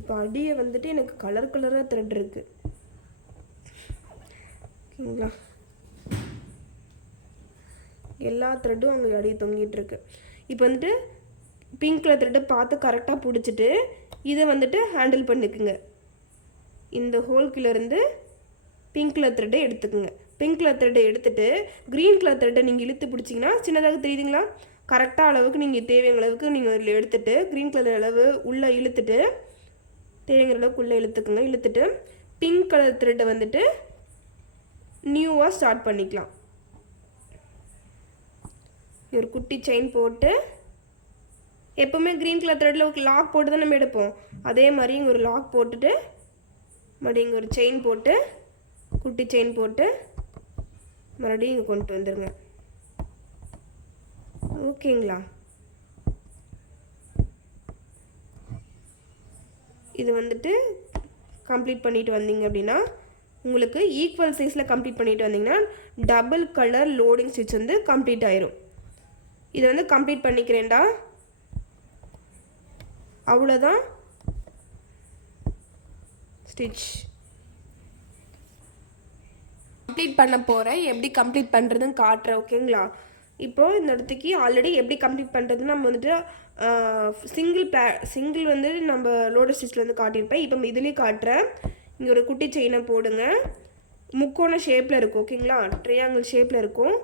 இப்போ அடியை வந்துட்டு எனக்கு கலர் கலராக த்ரெட் இருக்குது. ஓகேங்களா? எல்லா த்ரெட்டும் அங்கே அடியை தொங்கிட்டு இருக்கு. இப்போ வந்துட்டு பிங்க் கலர் த்ரெட்டை பார்த்து கரெக்டாக பிடிச்சிட்டு இதை வந்துட்டு ஹேண்டில் பண்ணிக்குங்க. இந்த ஹோல்கிலேருந்து பிங்க் கலர் த்ரெட்டை எடுத்துக்குங்க. பிங்க் கலர் த்ரெட்டை எடுத்துகிட்டு க்ரீன் கலர் த்ரெட்டை நீங்கள் இழுத்து பிடிச்சிங்கன்னா சின்னதாக தெரியுதுங்களா, கரெக்டாக அளவுக்கு நீங்கள் தேவையான அளவுக்கு நீங்கள் அதில் எடுத்துகிட்டு க்ரீன் கலர் அளவு உள்ளே இழுத்துட்டு தேவைங்கிற அளவுக்கு உள்ளே இழுத்துக்குங்க. இழுத்துட்டு பிங்க் கலர் த்ரெட்டை வந்துட்டு நியூவாக ஸ்டார்ட் பண்ணிக்கலாம். ஒரு குட்டி செயின் போட்டு எப்போவுமே க்ரீன் கலர் த்ரெட்டில் ஒரு லாக் போட்டு தான் நம்ம எடுப்போம். அதே மாதிரி இங்கே ஒரு லாக் போட்டுட்டு மறுபடியும் இங்கே ஒரு செயின் போட்டு குட்டி செயின் போட்டு மறுபடியும் இங்கே கொண்டு வந்துடுங்க. ஓகேங்களா? இது வந்துட்டு கம்ப்ளீட் பண்ணிட்டு வந்தீங்க அப்படின்னா உங்களுக்கு ஈக்குவல் சைஸில் கம்ப்ளீட் பண்ணிட்டு வந்தீங்கன்னா டபுள் கலர் லோடிங் ஸ்டிச் வந்து கம்ப்ளீட் ஆயிரும். இதை வந்து கம்ப்ளீட் பண்ணிக்கிறேன்டா. அவ்வளோதான் ஸ்டிச் கம்ப்ளீட் பண்ண போகிறேன். எப்படி கம்ப்ளீட் பண்ணுறதுன்னு காட்டுறேன். ஓகேங்களா? இப்போது இந்த இடத்துக்கு ஆல்ரெடி எப்படி கம்ப்ளீட் பண்ணுறதுன்னு நம்ம வந்துட்டு சிங்கிள் வந்து நம்ம லோடர் ஸ்டிச்சில் வந்து காட்டியிருப்பேன். இப்போ இதுலேயும் காட்டுறேன். இங்கே ஒரு குட்டி செயினை போடுங்க. முக்கோண ஷேப்பில் இருக்கும். ஓகேங்களா? ட்ரையாங்கிள் ஷேப்பில் இருக்கும்.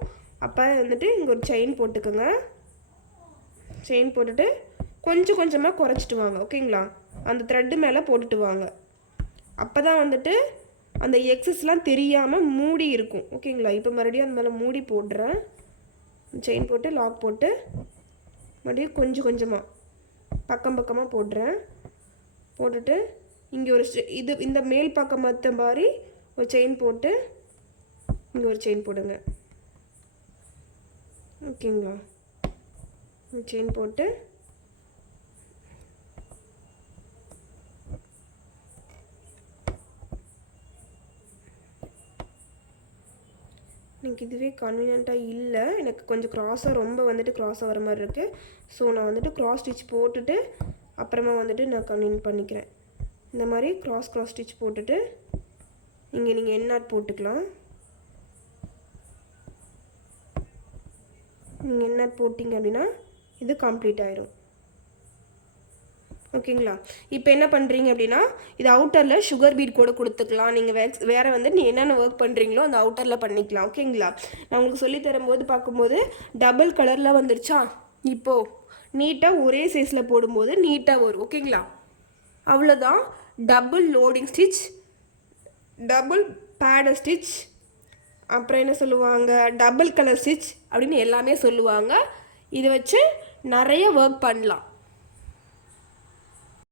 அப்போ வந்துட்டு இங்கே ஒரு செயின் போட்டுக்கோங்க. செயின் போட்டுட்டு கொஞ்சம் கொஞ்சமாக குறைச்சிட்டு வாங்க. ஓகேங்களா? அந்த த்ரெட்டு மேலே போட்டுட்டு வாங்க. அப்போ தான் வந்துட்டு அந்த எக்ஸஸ்லாம் தெரியாமல் மூடி இருக்கும். ஓகேங்களா? இப்போ மறுபடியும் அந்த மேலே மூடி போடுறேன். செயின் போட்டு லாக் போட்டு மறுபடியும் கொஞ்சம் கொஞ்சமாக பக்கம் பக்கமாக போடுறேன். போட்டுட்டு இங்கே ஒரு இந்த மேல் பக்கம் மற்ற மாதிரி ஒரு செயின் போட்டு இங்கே ஒரு செயின் போடுங்க. ஓகேங்களா? செயின் போட்டு எனக்கு இதுவே கன்வீனியண்ட்டாக இல்லை. எனக்கு கொஞ்சம் க்ராஸாக ரொம்ப வந்துட்டு க்ராஸாக வர மாதிரி இருக்குது. ஸோ நான் வந்துட்டு க்ராஸ் ஸ்டிச் போட்டுட்டு அப்புறமா வந்துட்டு நான் கன்வீனியன்ட் பண்ணிக்கிறேன். இந்த மாதிரி க்ராஸ் ஸ்டிச் போட்டுட்டு இங்கே நீங்கள் எண்ணாட் போட்டுக்கலாம். நீங்கள் எண்ணாட் போட்டிங்க அப்படின்னா இது கம்ப்ளீட் ஆயிரும். ஓகேங்களா? இப்போ என்ன பண்ணுறீங்க அப்படின்னா இது அவுட்டரில் சுகர் பீட் கூட கொடுத்துக்கலாம். நீங்கள் வேறு வந்து நீ என்னென்ன ஒர்க் பண்ணுறீங்களோ அந்த அவுட்டரில் பண்ணிக்கலாம். ஓகேங்களா? நான் உங்களுக்கு சொல்லி தரும்போது பார்க்கும்போது டபுள் கலரில் வந்துருச்சா? இப்போது நீட்டாக ஒரே சைஸில் போடும்போது நீட்டாக வரும். ஓகேங்களா? அவ்வளோதான். Double loading stitch, double pad stitch, அப்புறம் என்ன சொல்லுவாங்க, டபுள் கலர் ஸ்டிச் அப்படின்னு எல்லாமே சொல்லுவாங்க. இதை வச்சு நிறைய ஒர்க் பண்ணலாம்.